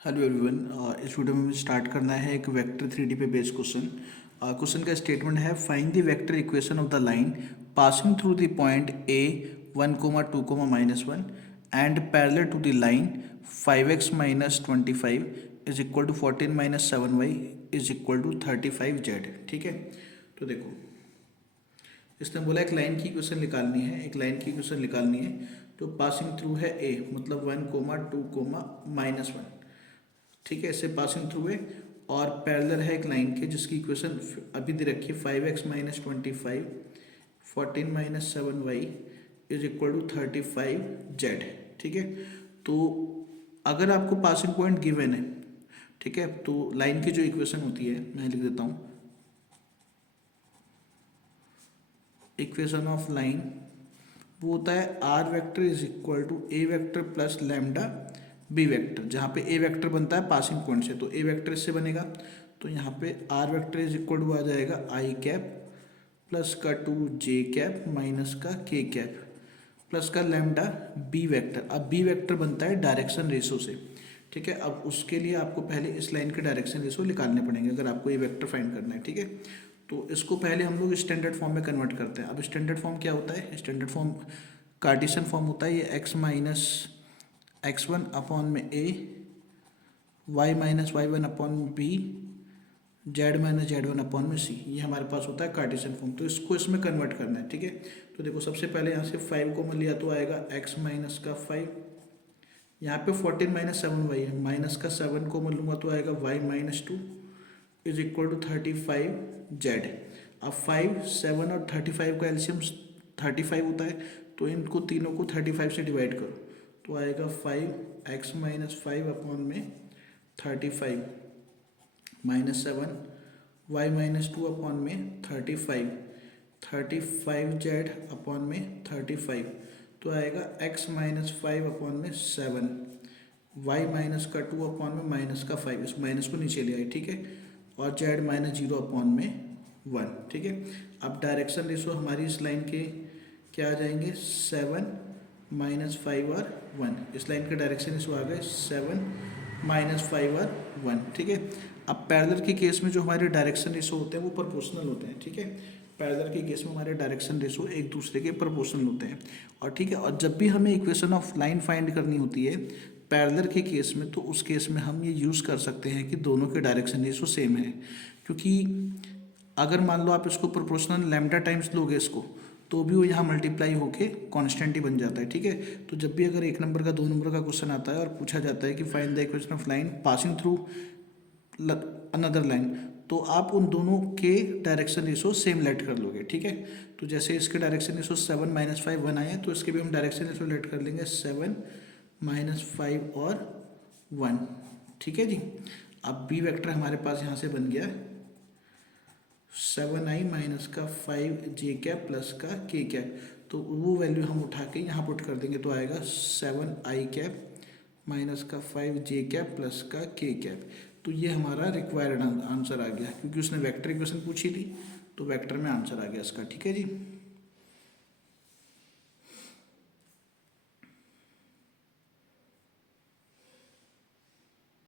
Hello everyone. इस video में हमें स्टार्ट करना है एक वेक्टर 3D पे बेस्ड क्वेश्चन। क्वेश्चन का स्टेटमेंट है find the vector equation of the line passing through the point A 1,2,-1 and parallel to the line 5x-25 is equal to 14-7y is equal to 35z। ठीक है, तो देखो इसने बोला एक लाइन की इक्वेशन निकालनी है, एक लाइन की इक्वेशन निकालनी है जो पासिंग थ्रू है ए मतलब 1,2,-1। ठीक है, इससे पासिंग थ्रू है और पैरेलल है एक लाइन के जिसकी इक्वेशन अभी दे रखी है 5x-25 14-7y is equal to 35z। ठीक है, तो अगर आपको पासिंग पॉइंट गिवन है, ठीक है, तो लाइन की जो इक्वेशन होती है मैं लिख देता हूँ। इक्वेशन ऑफ लाइन वो होता है r vector is equal to a vector plus lambda B vector, जहाँ पे ए वेक्टर बनता है पासिंग पॉइंट से, तो ए वेक्टर इससे बनेगा, तो यहाँ पे R vector is equal to आ जाएगा आई कैप प्लस का 2j कैप माइनस का k कैप प्लस का लैम्डा बी वेक्टर। अब बी वेक्टर बनता है डायरेक्शन रेशो से। ठीक है, अब उसके लिए आपको पहले इस लाइन के डायरेक्शन रेशो निकालने पड़ेंगे अगर आपको ये वेक्टर फाइंड करना है। ठीक है, तो इसको पहले हम लोग स्टैंडर्ड फॉर्म में कन्वर्ट करते हैं। अब स्टैंडर्ड फॉर्म क्या होता है? स्टैंडर्ड फॉर्म कार्टेशियन फॉर्म होता है, ये x-x1 अपॉन में a, y-y1 अपॉन में b, z-z1 अपॉन में c, ये हमारे पास होता है कार्टेशियन फॉर्म। तो इसको इसमें कन्वर्ट करना है। ठीक है, तो देखो सबसे पहले यहाँ से 5 को लिया तो आएगा x माइनस का 5, यहाँ पे 14-7y है, माइनस का 7 को लूँगा तो आएगा y-2 is equal to 35z। अब 5, 7 और 35 का एलसीएम 35 होता है, तो इनको तीनों को 35 से डिवाइड करो तो आएगा 5x-5 अपॉन में 35 माइनस 7 y-2 अपॉन में 35z अपॉन में 35, तो आएगा x-5 अपॉन में 7 y-2 अपॉन में माइनस का 5, इस माइनस को नीचे ले आए। ठीक है, और z-0 अपॉन में 1। ठीक है, अब डायरेक्शन रेशो हमारी इस लाइन के क्या आ जाएंगे 7-5 और 1। इस लाइन के डायरेक्शन रेशो आ गए 7-5 और 1। ठीक है, अब पैरेलल के केस में जो हमारे डायरेक्शन रेशो होते हैं वो प्रोपोर्शनल होते हैं। ठीक है, पैरेलल के केस में हमारे डायरेक्शन रेशो एक दूसरे के प्रोपोर्शनल होते हैं। और ठीक है, और जब भी हमें इक्वेशन ऑफ लाइन फाइंड करनी होती है पैरेलल के केस में, तो उस केस में हम ये यूज़ कर सकते हैं कि दोनों के डायरेक्शन रेशो सेम है। क्योंकि अगर मान लो आप इसको प्रोपोर्शनल लैम्डा टाइम्स लोगे इसको, तो भी वो यहाँ मल्टीप्लाई होके कांस्टेंट ही बन जाता है। ठीक है, तो जब भी अगर 1 नंबर का 2 नंबर का क्वेश्चन आता है और पूछा जाता है कि find the equation of line passing through another line, तो आप उन दोनों के डायरेक्शन रेशो सेम लेट कर लोगे। ठीक है, तो जैसे इसके डायरेक्शन रेशो 7-5 1 आए, तो इसके भी हम डायरेक्शन रेशो लेट कर लेंगे 7-5 और 1। ठीक है जी, अब बी वेक्टर हमारे पास यहाँ से बन गया 7i माइनस का 5j कैप प्लस का k कैप, तो वो वैल्यू हम उठा के यहाँ पुट कर देंगे तो आएगा 7i कैप माइनस का 5j कैप प्लस का k कैप। तो ये हमारा रिक्वायर्ड आंसर आ गया, क्योंकि उसने वेक्टर इक्वेशन पूछी थी तो वेक्टर में आंसर आ गया इसका। ठीक है जी।